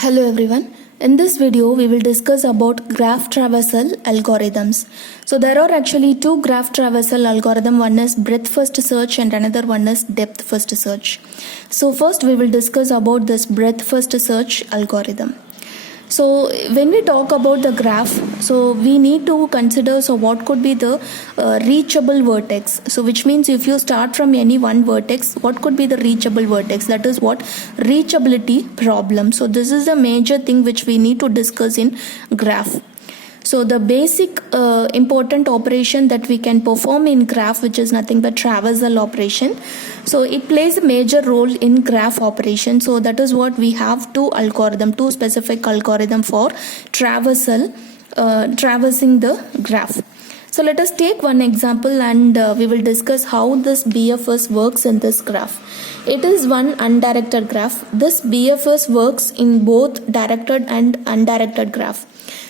Hello everyone. In this video we will discuss about graph traversal algorithms. So there are actually two graph traversal algorithm. One is breadth first search and another one is depth first search. So first we will discuss about this breadth first search algorithm. So when we talk about the graph, so we need to consider what could be the reachable vertex. So which means if you start from any one vertex, what could be the reachable vertex? That is what reachability problem. So this is a major thing which we need to discuss in graph. So the basic important operation that we can perform in graph, which is nothing but traversal operation. So it plays a major role in graph operation. So that is what we have two specific algorithm for traversing the graph. So let us take one example and we will discuss how this BFS works in this graph. It is one undirected graph. This BFS works in both directed and undirected graph.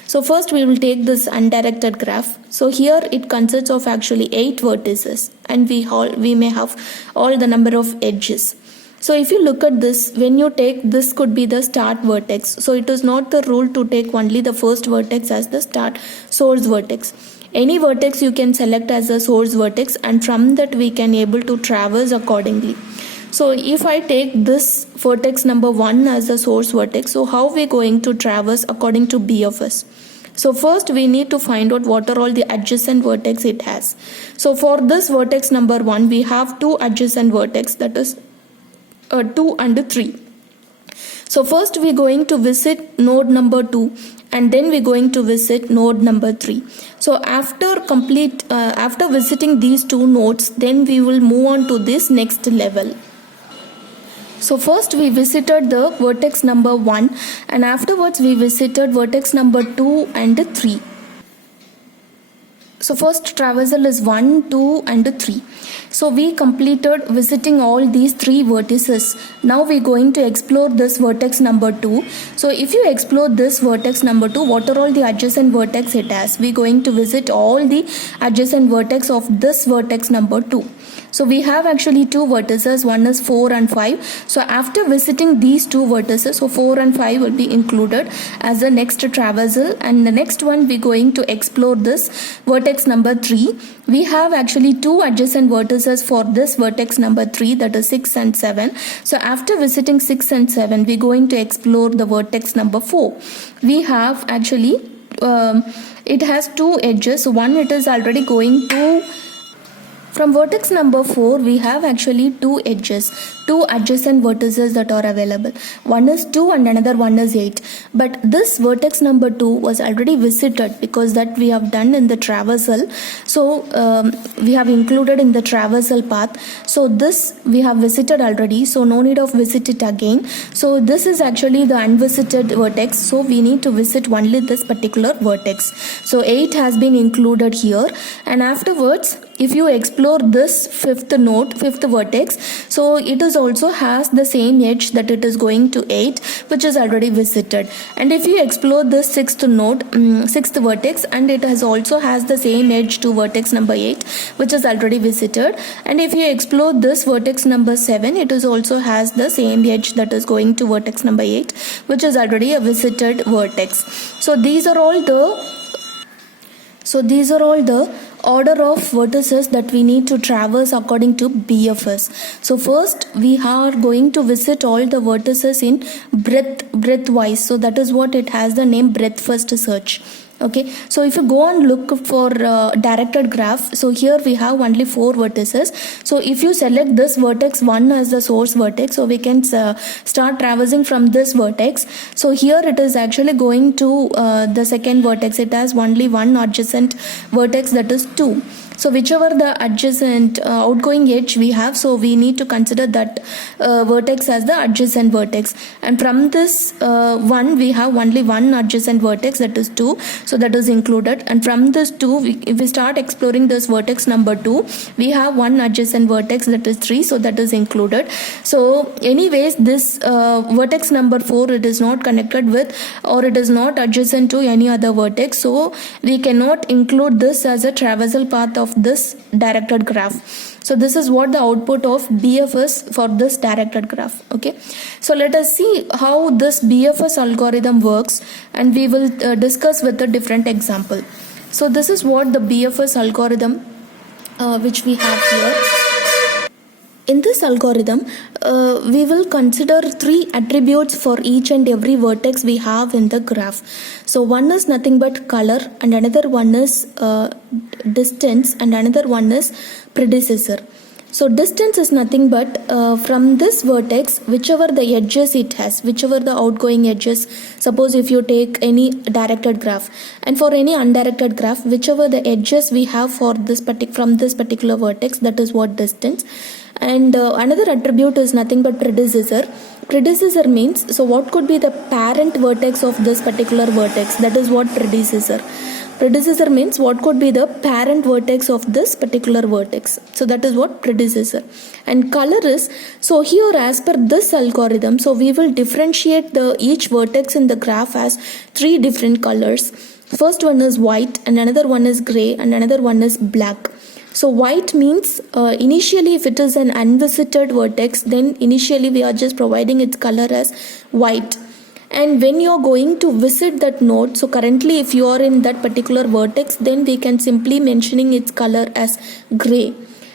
So first we will take this undirected graph. So here it consists of actually 8 vertices and we may have all the number of edges. So if you look at this, when you take this could be the start vertex. So it is not the rule to take only the first vertex as the start source vertex. Any vertex you can select as a source vertex and from that we can able to traverse accordingly. So if I take this vertex number 1 as the source vertex, so how we going to traverse according to BFS? So first we need to find out what are all the adjacent vertex it has. So for this vertex number 1, we have 2 adjacent vertex, that is 2 and 3. So first we are going to visit node number 2 and then we are going to visit node number 3. So after visiting these two nodes, then we will move on to this next level. So first we visited the vertex number 1 and afterwards we visited vertex number 2 and 3. So first traversal is 1, 2 and 3. So we completed visiting all these 3 vertices. Now we are going to explore this vertex number 2. So if you explore this vertex number 2, what are all the adjacent vertex it has? We are going to visit all the adjacent vertex of this vertex number 2. So we have actually 2 vertices, one is 4 and 5. So after visiting these 2 vertices, so 4 and 5 will be included as the next traversal, and the next one we are going to explore this vertex number 3. We have actually 2 adjacent vertices for this vertex number 3, that is 6 and 7. So after visiting 6 and 7, we are going to explore the vertex number 4. We have actually, it has 2 edges. So one, it is already going to, from vertex number 4, we have actually 2 edges, 2 adjacent vertices that are available. One is 2 and another one is 8. But this vertex number 2 was already visited because that we have done in the traversal. So we have included in the traversal path. So this we have visited already. So no need of visit it again. So this is actually the unvisited vertex. So we need to visit only this particular vertex. So 8 has been included here. And afterwards, if you explore this fifth vertex, so it is also has the same edge that it is going to 8, which is already visited. And if you explore this sixth vertex, and it also has the same edge to vertex number 8, which is already visited. And if you explore this vertex number 7, it is also has the same edge that is going to vertex number 8, which is already a visited vertex. So these are all the order of vertices that we need to traverse according to BFS. So first we are going to visit all the vertices in breadth wise. So that is what it has the name breadth first search. Okay, so if you go and look for directed graph, so here we have only 4 vertices. So if you select this vertex 1 as the source vertex, so we can start traversing from this vertex. So here it is actually going to the second vertex. It has only one adjacent vertex, that is 2. So whichever the adjacent outgoing edge we have, so we need to consider that vertex as the adjacent vertex. And from this one, we have only one adjacent vertex, that is 2. So that is included. And from this 2, if we start exploring this vertex number 2, we have one adjacent vertex, that is 3. So that is included. So anyways, this vertex number 4, it is not connected with, or it is not adjacent to any other vertex. So we cannot include this as a traversal path of this directed graph. So this is what the output of BFS for this directed graph. Okay, so let us see how this BFS algorithm works, and we will discuss with a different example. So this is what the BFS algorithm which we have here. In this algorithm, we will consider three attributes for each and every vertex we have in the graph. So one is nothing but color, and another one is distance, and another one is predecessor. So distance is nothing but from this vertex, whichever the edges it has, whichever the outgoing edges. Suppose if you take any directed graph, and for any undirected graph, whichever the edges we have for this from this particular vertex, that is what distance. And another attribute is nothing but predecessor. Predecessor means, so what could be the parent vertex of this particular vertex, that is what predecessor. Predecessor means what could be the parent vertex of this particular vertex, so that is what predecessor. And color is, so here as per this algorithm, so we will differentiate each vertex in the graph as three different colors. First one is white, and another one is gray, and another one is black. So white means initially if it is an unvisited vertex, then initially we are just providing its color as white. And when you are going to visit that node, so currently if you are in that particular vertex, then we can simply mentioning its color as gray.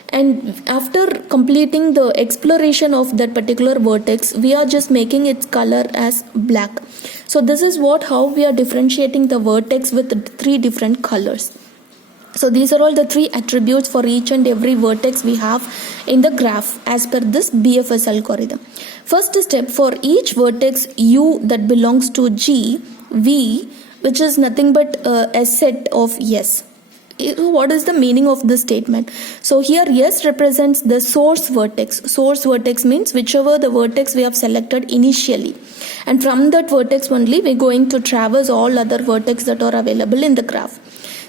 And after completing the exploration of that particular vertex, we are just making its color as black. So this is how we are differentiating the vertex with three different colors. So these are all the three attributes for each and every vertex we have in the graph as per this BFS algorithm. First step, for each vertex U that belongs to G, V, which is nothing but a set of S. What is the meaning of this statement? So here S represents the source vertex. Source vertex means whichever the vertex we have selected initially. And from that vertex only we are going to traverse all other vertex that are available in the graph.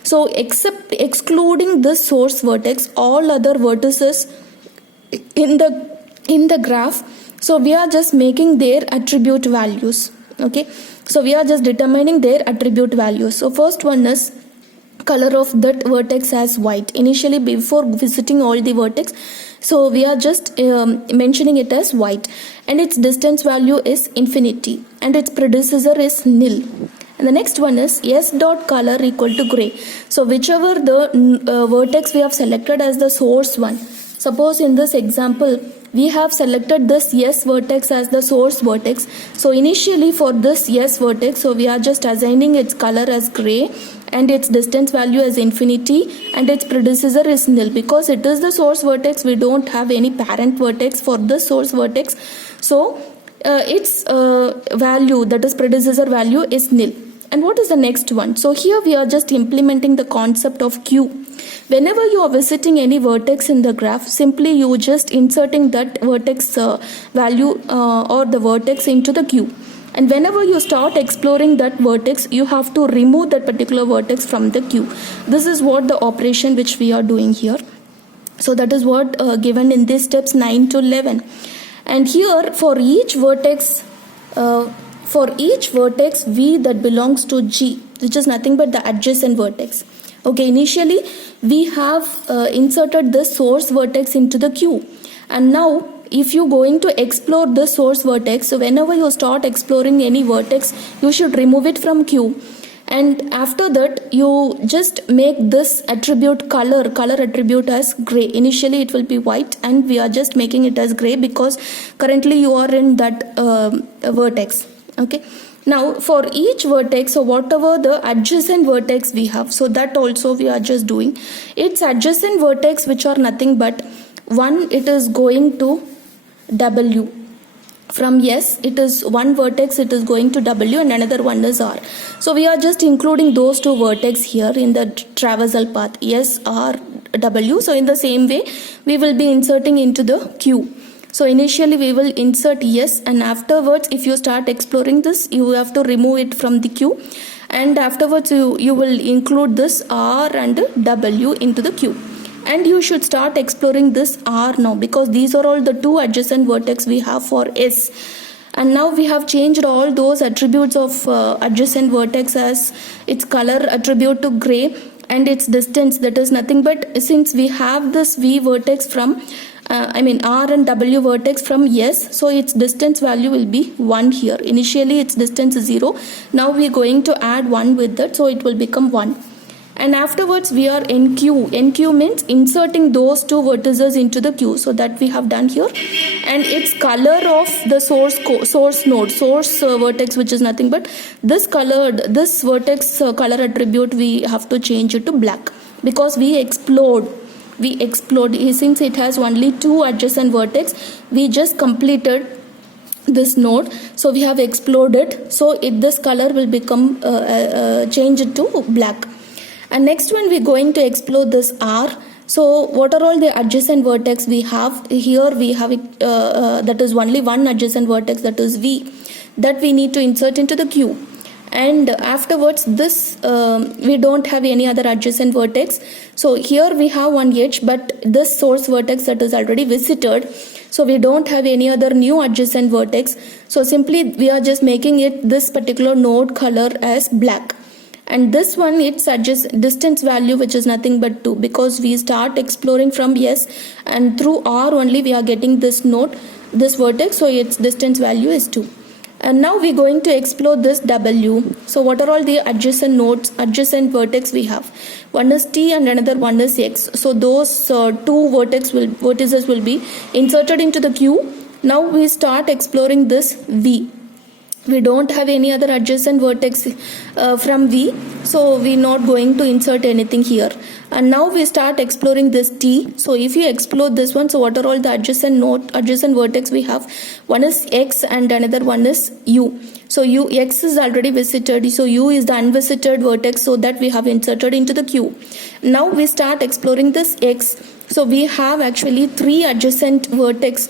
So excluding this source vertex, all other vertices in the graph, so we are just making their attribute values. Okay, so we are just determining their attribute values. So first one is color of that vertex as white. Initially before visiting all the vertex, so we are just mentioning it as white, and its distance value is infinity, and its predecessor is nil. And the next one is S dot color equal to gray. So whichever the vertex we have selected as the source one. Suppose in this example, we have selected this S vertex as the source vertex. So initially for this S vertex, so we are just assigning its color as gray, and its distance value as infinity, and its predecessor is nil. Because it is the source vertex, we don't have any parent vertex for the source vertex. So its value, that is predecessor value, is nil. And what is the next one? So here we are just implementing the concept of queue. Whenever you are visiting any vertex in the graph, simply you just inserting that vertex value or the vertex into the queue. And whenever you start exploring that vertex, you have to remove that particular vertex from the queue. This is what the operation which we are doing here. So that is what given in these steps 9 to 11. And here for each vertex V that belongs to G, which is nothing but the adjacent vertex. Okay, initially we have inserted the source vertex into the queue, and now if you going to explore the source vertex, so whenever you start exploring any vertex, you should remove it from queue. And after that you just make this attribute color attribute as gray. Initially it will be white, and we are just making it as gray because currently you are in that vertex. Okay, now for each vertex, so whatever the adjacent vertex we have, so that also we are just doing its adjacent vertex, which are nothing but one, it is going to W. From S, it is one vertex, it is going to W, and another one is R. So we are just including those two vertex here in the traversal path, S, R, W. So in the same way we will be inserting into the queue. So initially we will insert S, and afterwards if you start exploring this, you have to remove it from the queue, and afterwards you will include this R and W into the queue. And you should start exploring this R now, because these are all the two adjacent vertex we have for S. And now we have changed all those attributes of adjacent vertex as its color attribute to gray, and its distance, that is nothing but, since we have this V vertex from R and W vertex from S, so its distance value will be 1 here. Initially its distance is 0. Now we are going to add 1 with that, so it will become 1. And afterwards we are NQ. NQ means inserting those two vertices into the Q. So that we have done here. And its color of the source node, vertex, which is nothing but this vertex color attribute, we have to change it to black, because we explode, since it has only 2 adjacent vertex. We just completed this node, so we have exploded, so this color will become changed to black. And next one, we're going to explore this R. So what are all the adjacent vertex we have? Here we have that is only one adjacent vertex, that is V, that we need to insert into the Q. And afterwards this we don't have any other adjacent vertex. So here we have one edge, but this source vertex that is already visited, so we don't have any other new adjacent vertex. So simply we are just making it this particular node color as black. And this one, its distance value, which is nothing but 2, because we start exploring from S, and through R only we are getting this node, this vertex, so its distance value is 2. And now we're going to explore this W. So what are all the adjacent nodes, adjacent vertex we have? One is T and another one is X. So those two vertices will be inserted into the Q. Now we start exploring this V. We don't have any other adjacent vertex from V, so we're not going to insert anything here. And now we start exploring this T. So if you explore this one, so what are all the adjacent vertex we have? One is X and another one is U. So X is already visited, so U is the unvisited vertex, so that we have inserted into the Q. Now we start exploring this X. So we have actually 4 adjacent vertex.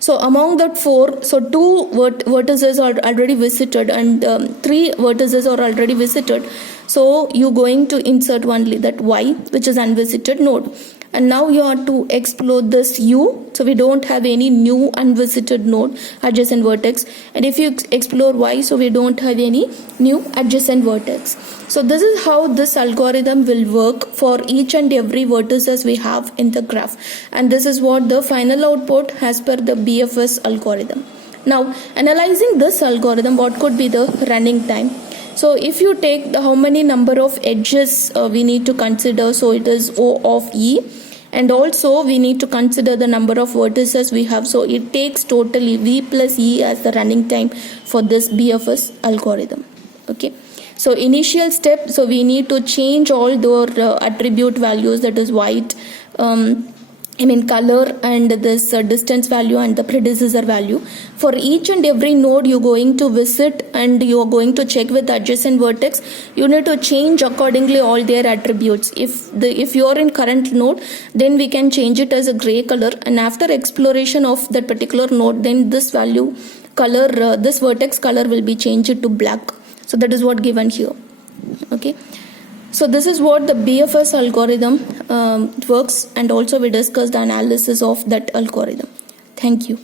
So among that 4, so 2 vertices are already visited and 3 vertices are already visited. So you're going to insert only that Y, which is unvisited node. And now you are to explore this U. So we don't have any new unvisited node, adjacent vertex. And if you explore Y, so we don't have any new adjacent vertex. So this is how this algorithm will work for each and every vertices we have in the graph. And this is what the final output as per the BFS algorithm. Now analyzing this algorithm, what could be the running time? So if you take how many number of edges we need to consider, so it is O of E, and also we need to consider the number of vertices we have, so it takes totally V plus E as the running time for this BFS algorithm. Okay, so initial step, so we need to change all the attribute values, that is white, color, and this distance value and the predecessor value. For each and every node you're going to visit and you're going to check with the adjacent vertex, you need to change accordingly all their attributes. If you're in current node, then we can change it as a gray color, and after exploration of that particular node, then this value color, this vertex color will be changed to black. So that is what given here. Okay. So this is what the BFS algorithm works, and also we discussed the analysis of that algorithm. Thank you.